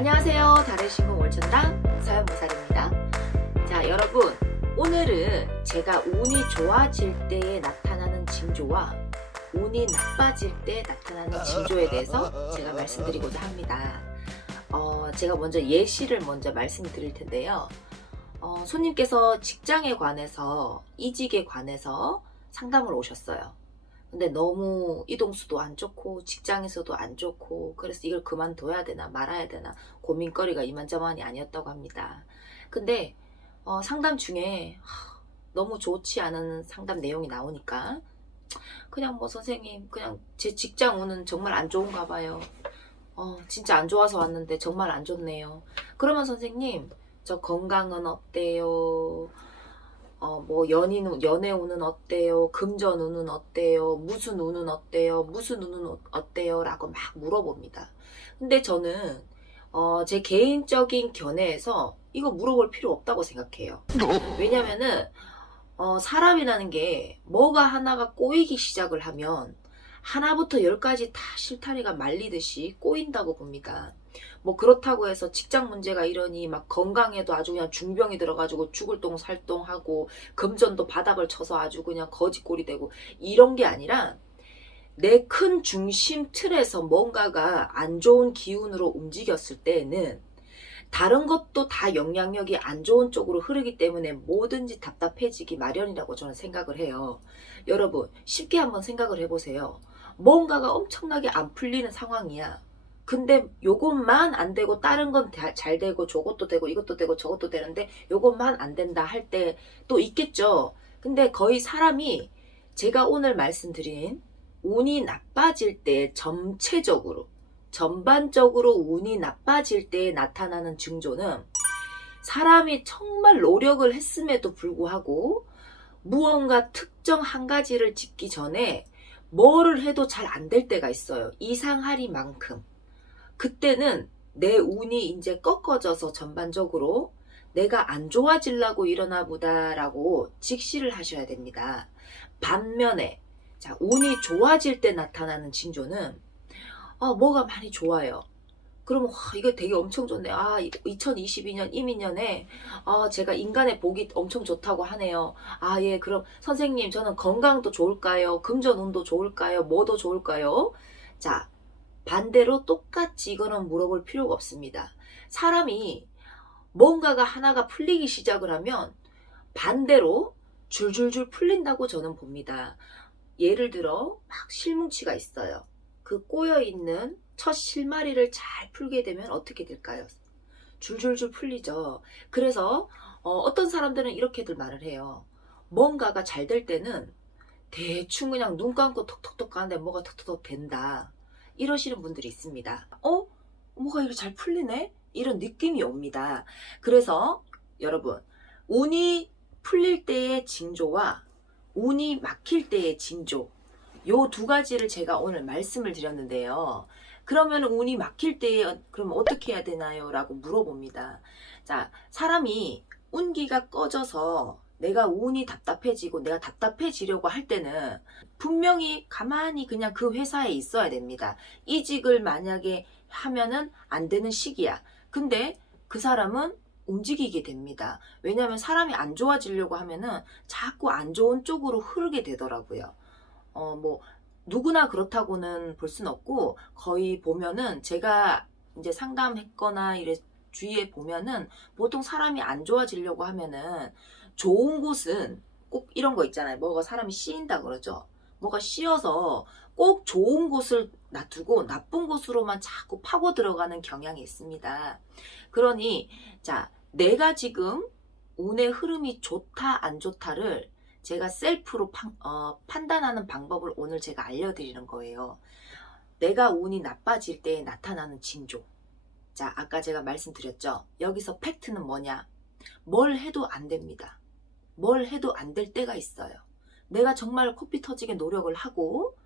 안녕하세요. 신공 월천당 사연무살입니다. 자, 여러분. 오늘은 제가 운이 좋아질 때에 나타나는 징조와 운이 나빠질 때 나타나는 징조에 대해서 제가 말씀드리고자 합니다. 어, 제가 먼저 예시를 먼저 말씀드릴 텐데요. 어, 손님께서 직장에 관해서, 이직에 관해서 상담을 오셨어요. 근데 너무 이동수도 안 좋고 직장에서도 안 좋고 그래서 이걸 그만둬야 되나 말아야 되나 고민거리가 이만저만이 아니었다고 합니다. 근데 어, 상담 중에 하, 너무 좋지 않은 상담 내용이 나오니까 그냥 뭐 선생님 그냥 제 직장 운은 정말 안 좋은가 봐요. 어, 진짜 안 좋아서 왔는데 정말 안 좋네요. 그러면 선생님 저 건강은 어때요? 어, 뭐, 연인, 운- 연애 운은 어때요? 금전 운은 어때요? 무슨 운은 어때요? 무슨 운은 어- 어때요? 라고 막 물어봅니다. 근데 저는, 어, 제 개인적인 견해에서 이거 물어볼 필요 없다고 생각해요. 왜냐면은, 어, 사람이라는 게 뭐가 하나가 꼬이기 시작을 하면 하나부터 열까지 다 실타리가 말리듯이 꼬인다고 봅니다. 뭐 그렇다고 해서 직장 문제가 이러니 막 건강에도 아주 그냥 중병이 들어가지고 죽을 똥 살똥하고 금전도 바닥을 쳐서 아주 그냥 거지꼴이 되고 이런 게 아니라 내 큰 중심 틀에서 뭔가가 안 좋은 기운으로 움직였을 때에는 다른 것도 다 영향력이 안 좋은 쪽으로 흐르기 때문에 뭐든지 답답해지기 마련이라고 저는 생각을 해요. 여러분, 쉽게 한번 생각을 해보세요. 뭔가가 엄청나게 안 풀리는 상황이야. 근데 요것만 안 되고 다른 건 잘 되고 저것도 되고 이것도 되고 저것도 되는데 요것만 안 된다 할 때 또 있겠죠. 근데 거의 사람이 제가 오늘 말씀드린 운이 나빠질 때 전체적으로 전반적으로 운이 나빠질 때 나타나는 징조는 사람이 정말 노력을 했음에도 불구하고 무언가 특정 한 가지를 짓기 전에 뭐를 해도 잘 안 될 때가 있어요. 이상하리만큼. 그때는 내 운이 이제 꺾어져서 전반적으로 내가 안 좋아지려고 이러나 보다라고 직시를 하셔야 됩니다. 반면에 자, 운이 좋아질 때 나타나는 징조는 아, 뭐가 많이 좋아요. 그러면 와, 이거 되게 엄청 좋네. 아, 2022년 이민년에 아, 제가 인간의 복이 엄청 좋다고 하네요. 아, 예, 그럼 선생님, 저는 건강도 좋을까요? 금전운도 좋을까요? 뭐도 좋을까요? 자, 반대로 똑같이 이거는 물어볼 필요가 없습니다. 사람이 뭔가가 하나가 풀리기 시작을 하면 반대로 줄줄줄 풀린다고 저는 봅니다. 예를 들어 막 실뭉치가 있어요. 그 꼬여 있는 첫 실마리를 잘 풀게 되면 어떻게 될까요? 줄줄줄 풀리죠. 그래서 어, 떤 사람들은 이렇게들 말을 해요. 뭔가가 잘 될 때는 대충 그냥 눈 감고 톡톡톡 가는데 뭐가 톡톡톡 된다. 이러시는 분들이 있습니다. 어? 뭐가 이렇게 잘 풀리네? 이런 느낌이 옵니다. 그래서 여러분, 운이 풀릴 때의 징조와 운이 막힐 때의 징조, 요 두 가지를 제가 오늘 말씀을 드렸는데요. 그러면 운이 막힐 때 그럼 어떻게 해야 되나요? 라고 물어봅니다. 자, 사람이 운기가 꺼져서 내가 운이 답답해지고 내가 답답해지려고 할 때는 분명히 가만히 그냥 그 회사에 있어야 됩니다. 이직을 만약에 하면은 안 되는 시기야. 근데 그 사람은 움직이게 됩니다. 왜냐하면 사람이 안 좋아지려고 하면은 자꾸 안 좋은 쪽으로 흐르게 되더라고요. 어, 뭐, 누구나 그렇다고는 볼 순 없고, 거의 보면은 제가 이제 상담했거나 이래 주위에 보면은 보통 사람이 안 좋아지려고 하면은 좋은 곳은 꼭 이런 거 있잖아요. 뭐가 사람이 씌인다 그러죠. 뭐가 씌어서 꼭 좋은 곳을 놔두고 나쁜 곳으로만 자꾸 파고 들어가는 경향이 있습니다. 그러니, 자, 내가 지금 운의 흐름이 좋다, 안 좋다를 제가 셀프로 판, 어, 판단하는 방법을 오늘 제가 알려드리는 거예요. 내가 운이 나빠질 때 나타나는 징조. 자, 아까 제가 말씀드렸죠. 여기서 팩트는 뭐냐? 뭘 해도 안 됩니다. 뭘 해도 안 될 때가 있어요. 내가 정말 코피 터지게 노력을 하고,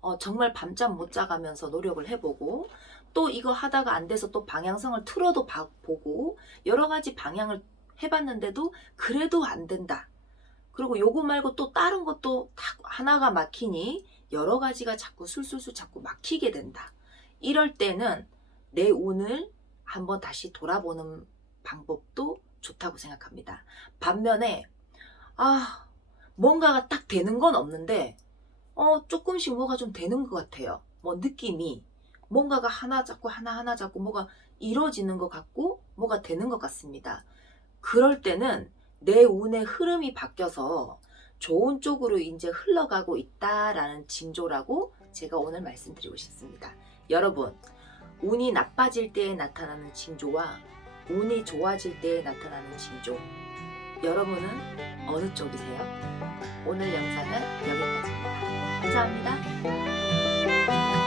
어, 정말 밤잠 못 자가면서 노력을 해보고, 또 이거 하다가 안 돼서 또 방향성을 틀어도 봐- 보고, 여러 가지 방향을 해봤는데도 그래도 안 된다. 그리고 요거 말고 또 다른 것도 다 하나가 막히니 여러 가지가 자꾸 술술술 자꾸 막히게 된다. 이럴 때는 내 운을 한번 다시 돌아보는 방법도 좋다고 생각합니다. 반면에 아 뭔가가 딱 되는 건 없는데 어 조금씩 뭐가 좀 되는 것 같아요. 뭐 느낌이 뭔가가 하나 잡고 하나 하나 잡고 뭐가 이루어지는 것 같고 뭐가 되는 것 같습니다. 그럴 때는 내 운의 흐름이 바뀌어서 좋은 쪽으로 이제 흘러가고 있다라는 징조라고 제가 오늘 말씀드리고 싶습니다. 여러분, 운이 나빠질 때에 나타나는 징조와 운이 좋아질 때에 나타나는 징조. 여러분은 어느 쪽이세요? 오늘 영상은 여기까지입니다. 감사합니다.